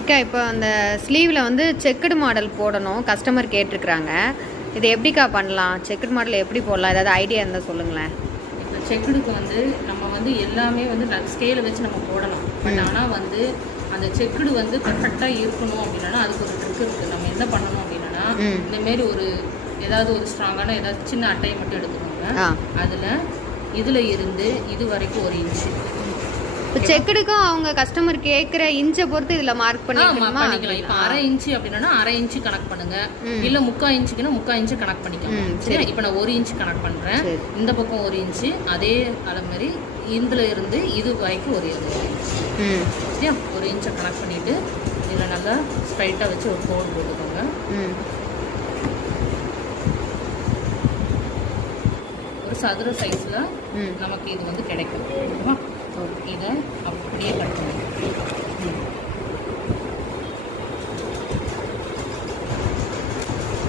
இக்கா இப்போ அந்த ஸ்லீவில் வந்து செக்குடு மாடல் போடணும், கஸ்டமர் கேட்டிருக்கிறாங்க. இது எப்படிக்கா பண்ணலாம்? செக்குடு மாடல் எப்படி போடலாம்? ஏதாவது ஐடியா இருந்தால் சொல்லுங்களேன். இப்போ செக்குடுக்கு வந்து நம்ம வந்து எல்லாமே வந்து ஸ்கேலை வச்சு நம்ம போடலாம். பட் ஆனால் வந்து அந்த செக்குடு வந்து கரெக்டாக இருக்கணும் அப்படின்னா அதுக்கு ஒரு ட்ரிக் இருக்குது. நம்ம என்ன பண்ணணும் அப்படின்னா இந்தமாரி ஏதாவது ஒரு ஸ்ட்ராங்கான ஏதாவது சின்ன அட்டையை மட்டும் எடுத்துக்கோங்க. அதில் இதில் இருந்து இது வரைக்கும் 1 இன்ச்சு. இப்போ செக்குடுக்கும் அவங்க கஸ்டமர் கேட்குற இன்ச்சை பொறுத்து இதில் மார்க் பண்ணிக்கலாம். இப்போ 1/2 இன்ச்சு அப்படின்னா 1/2 இன்ச்சு கணக்கு பண்ணுங்க, இல்லை 3/4 இன்ச்சுக்குன்னா 3/4 இன்ச்சு கணக்கு பண்ணிக்கலாம். சரி, இப்போ நான் 1 இன்ச்சு கணக்கு பண்ணுறேன். இந்த பக்கம் 1 இன்ச்சு, அதே மாதிரி இதில் இருந்து இது வரைக்கும் 1 சரியா 1 இன்ச்சை கணக்கு பண்ணிட்டு இதில் நல்லா ஸ்ட்ரைட்டாக வச்சு ஒரு கோடு போட்டுக்கோங்க. ஒரு சதுர சைஸில் நமக்கு இது வந்து கிடைக்கும். ஓகேவா? இதை அப்படியே கட் பண்ணுங்க.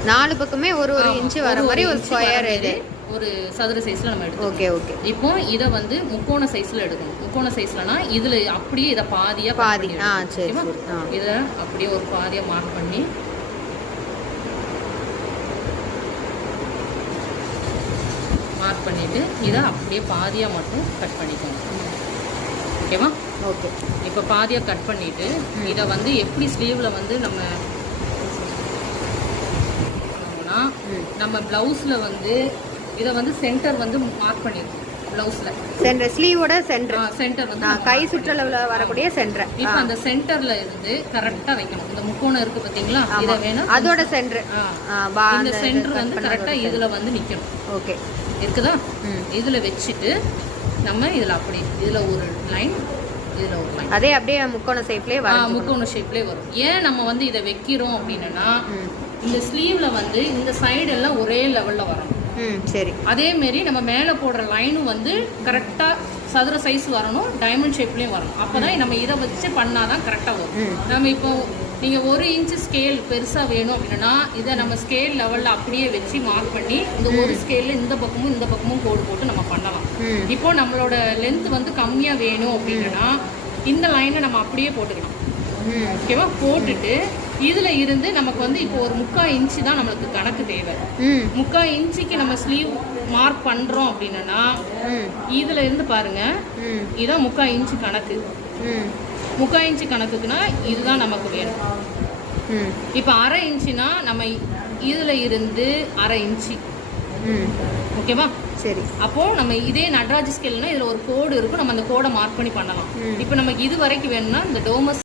4 பக்கமே ஒரு இன்ச்சு வர மாதிரி ஒரு ஸ்கொயர் இது ஒரு சதுர சைஸ்ல நம்ம எடுக்கணும். Okay okay. இப்போ இதை வந்து முக்கோண சைஸ்ல எடுக்கணும். முக்கோண சைஸ்லனா இதுல அப்படியே இதை பாதி சரி. இதை அப்படியே ஒரு பாதியா மார்க் பண்ணி பண்ணிட்டு இதை அப்படியே பாதியா மட்டும் கட் பண்ணிக்கோங்க. ஓகேவா? ஓகே. இப்போ பாதியா கட் பண்ணிட்டு இதை வந்து எப்படி ஸ்லீவ்ல வந்து நம்ம பிளவுஸ்ல வந்து இதை வந்து சென்டர் வந்து மார்க் பண்ணிருக்கோம். பிளவுஸ்ல சென்டர், ஸ்லீவோட சென்டர் வந்து கை சுற்றளவுல வரக்கூடிய சென்டர். இப்போ அந்த சென்டர்ல இருந்து கரெக்டா வைக்கணும். இந்த முக்கோணம் இருக்கு பாத்தீங்களா, இத வேணும் அதோட சென்டர். இந்த சென்டர் வந்து கரெக்டா இதுல வந்து நிக்கணும். ஓகே, இருக்குதா? இதுல வச்சிட்டு நம்ம இதுல அப்படி இதுல ஒரு லைன், இதுல ஒரு லைன், அதே அப்படியே முக்கோண ஷேப்லயே வரும். முக்கோண ஷேப்லயே வரும். ஏன் நம்ம வந்து இதை வைக்கிறோம் அப்படின்னா இந்த ஸ்லீவ்ல வந்து இந்த சைடு எல்லாம் ஒரே லெவல்ல வரும். சரி. அதே மாதிரி நம்ம மேலே போடுற லைனும் வந்து கரெக்டா சதுர சைஸ் வரணும், டைமண்ட் ஷேப்லயும் வரணும். அப்பதான் நம்ம இதை வச்சு பண்ணாதான் கரெக்டா வரும். நம்ம இப்போ நீங்க 1 இன்ச்சு ஸ்கேல் பெருசா வேணும் அப்படின்னா இதை நம்ம ஸ்கேல் லெவல்ல அப்படியே வச்சு மார்க் பண்ணி இந்த ஒரு ஸ்கேல்ல இந்த பக்கமும் கோடு போட்டு நம்ம பண்ணலாம். இப்போ நம்மளோட லென்த் வந்து கம்மியா வேணும் அப்படின்னா இந்த லைனை நம்ம அப்படியே போட்டுக்கலாம். ஓகேவா? போட்டுட்டு இதுல இருந்து நமக்கு வந்து இப்போ ஒரு 3/4 இன்ச்சு தான் நம்மளுக்கு கணக்கு தேவை. 3/4 இன்ச்சுக்கு நம்ம ஸ்லீவ் மார்க் பண்றோம் அப்படின்னா இதுல இருந்து பாருங்க, இதான் 3/4 இன்ச்சு கணக்கு. 3/4 இன்ச்சு கணக்குக்குன்னா இதுதான் நமக்கு வேணும். இப்போ 1/2 இன்ச்சுனா நம்ம இதுல இருந்து 1/2 இன்ச்சு. ஓகேவா? சரி. அப்போ நம்ம இதே நடராஜ் ஸ்கேல்னா இதுல ஒரு கோடு இருக்கும், நம்ம அந்த கோடை மார்க் பண்ணி பண்ணலாம். இப்போ நமக்கு இது வரைக்கும் வேணும்னா இந்த டோமஸ்